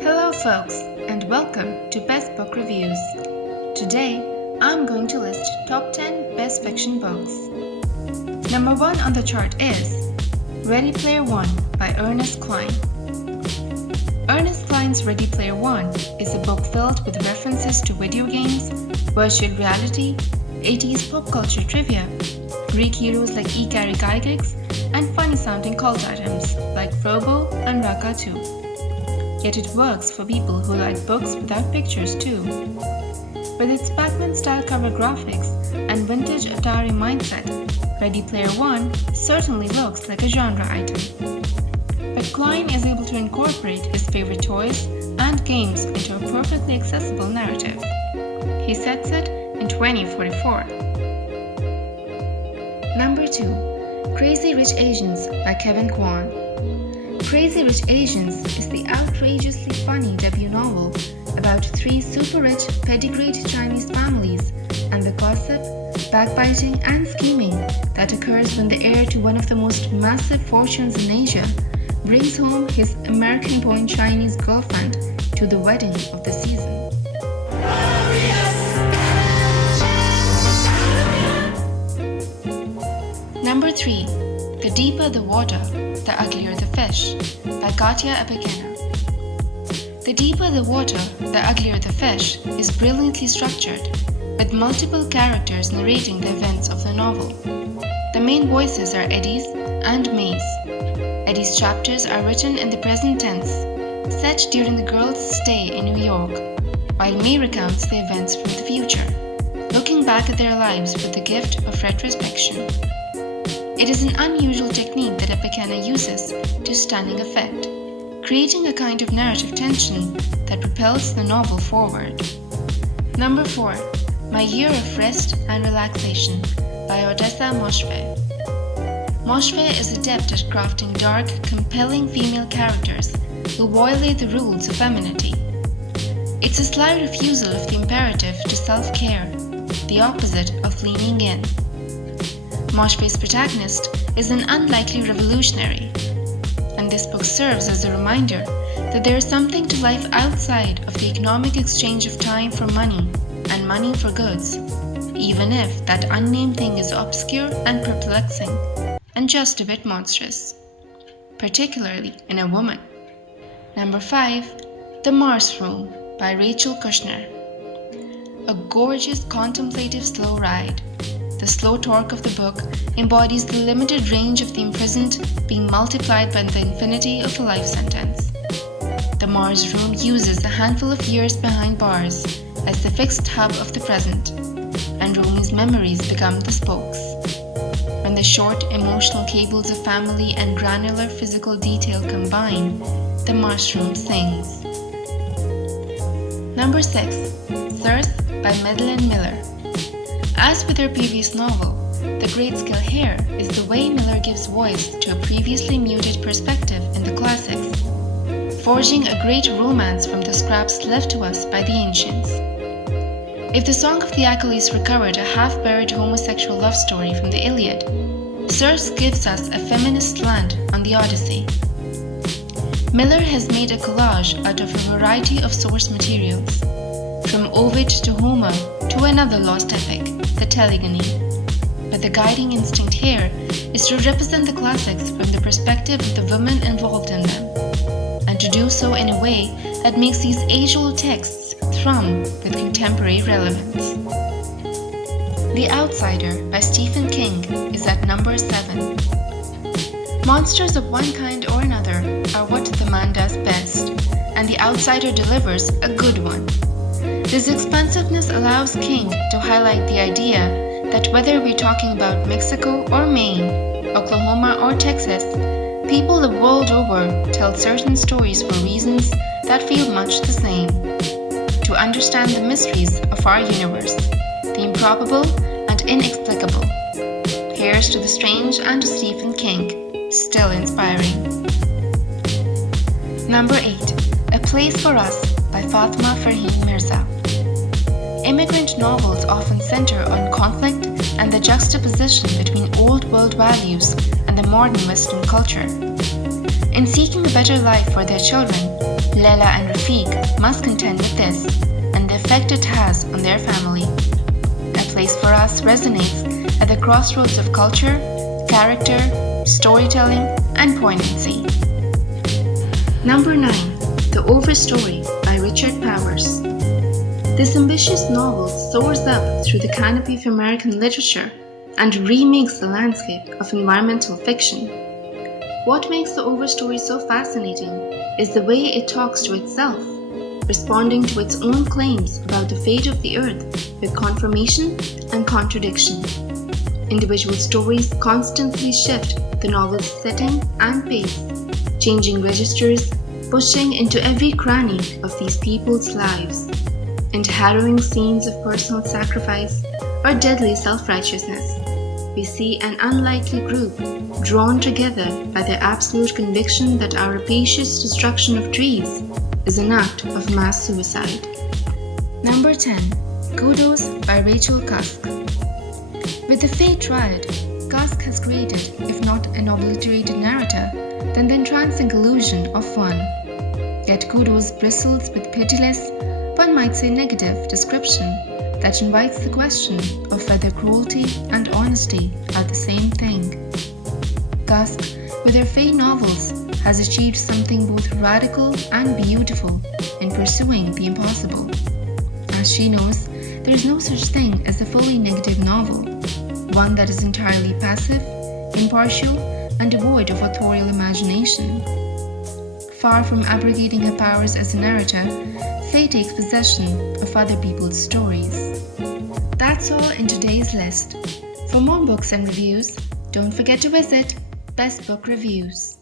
Hello, folks, and welcome to Best Book Reviews. Today, I'm going to list top 10 best fiction books. Number 1 on the chart is Ready Player One by Ernest Cline. Ernest Cline's Ready Player One is a book filled with references to video games, virtual reality, 80s pop culture trivia, Greek heroes like Ikari Gygax, and funny-sounding cult items like Frobo and Raka 2. Yet it works for people who like books without pictures too. With its Pac-Man-style cover graphics and vintage Atari mindset, Ready Player One certainly looks like a genre item. But Cline is able to incorporate his favorite toys and games into a perfectly accessible narrative. He sets it in 2044. Number 2. Crazy Rich Asians by Kevin Kwan. Crazy Rich Asians is the outrageously funny debut novel about 3 super-rich, pedigreed Chinese families and the gossip, backbiting, and scheming that occurs when the heir to one of the most massive fortunes in Asia brings home his American-born Chinese girlfriend to the wedding of the season. Number 3. The Deeper the Water, the Uglier the Fish by Katya Apekena. The Deeper the Water, the Uglier the Fish is brilliantly structured, with multiple characters narrating the events of the novel. The main voices are Eddie's and May's. Eddie's chapters are written in the present tense, set during the girls' stay in New York, while May recounts the events from the future, looking back at their lives with the gift of retrospection. It is an unusual technique that Apekena uses to stunning effect, creating a kind of narrative tension that propels the novel forward. Number 4. My Year of Rest and Relaxation by Odessa Moshfegh. Moshfegh is adept at crafting dark, compelling female characters who violate the rules of femininity. It's a sly refusal of the imperative to self-care, the opposite of leaning in. Moshfegh's protagonist is an unlikely revolutionary, and this book serves as a reminder that there is something to life outside of the economic exchange of time for money and money for goods, even if that unnamed thing is obscure and perplexing and just a bit monstrous, particularly in a woman. Number 5. The Mars Room by Rachel Kushner. A gorgeous contemplative slow ride. The slow torque of the book embodies the limited range of the imprisoned being multiplied by the infinity of a life sentence. The Mars Room uses a handful of years behind bars as the fixed hub of the present, and Romy's memories become the spokes. When the short emotional cables of family and granular physical detail combine, the Mars Room sings. Number 6. Thirst by Madeline Miller. As with her previous novel, the great skill here is the way Miller gives voice to a previously muted perspective in the classics, forging a great romance from the scraps left to us by the ancients. If the Song of the Achilles recovered a half-buried homosexual love story from the Iliad, Circe gives us a feminist slant on the Odyssey. Miller has made a collage out of a variety of source materials, from Ovid to Homer to another lost epic, the Telegony. But the guiding instinct here is to represent the classics from the perspective of the women involved in them, and to do so in a way that makes these age-old texts thrum with contemporary relevance. The Outsider by Stephen King is at number 7. Monsters of one kind or another are what the man does best, and The Outsider delivers a good one. This expansiveness allows King to highlight the idea that whether we're talking about Mexico or Maine, Oklahoma or Texas, people the world over tell certain stories for reasons that feel much the same. To understand the mysteries of our universe, the improbable and inexplicable. Here's to the strange and to Stephen King, still inspiring. Number 8. A Place for Us by Fatma Farheen Mirza. Immigrant novels often center on conflict and the juxtaposition between old world values and the modern Western culture. In seeking a better life for their children, Leila and Rafiq must contend with this and the effect it has on their family. A Place for Us resonates at the crossroads of culture, character, storytelling, and poignancy. Number 9. The Overstory by Richard Powers. This ambitious novel soars up through the canopy of American literature and remakes the landscape of environmental fiction. What makes the Overstory so fascinating is the way it talks to itself, responding to its own claims about the fate of the earth with confirmation and contradiction. Individual stories constantly shift the novel's setting and pace, changing registers, pushing into every cranny of these people's lives, into harrowing scenes of personal sacrifice or deadly self-righteousness. We see an unlikely group drawn together by their absolute conviction that our rapacious destruction of trees is an act of mass suicide. Number 10. Kudos by Rachel Cusk. With the Fate Triad, Cusk has created, if not an obliterated narrator, then the entrancing illusion of one. Yet Kudos bristles with pitiless, one might say negative, description that invites the question of whether cruelty and honesty are the same thing. Cusk, with her Fate novels, has achieved something both radical and beautiful in pursuing the impossible. As she knows, there is no such thing as a fully negative novel, one that is entirely passive, impartial, and devoid of authorial imagination. Far from abrogating her powers as a narrator, Faye takes possession of other people's stories. That's all in today's list. For more books and reviews, don't forget to visit Best Book Reviews.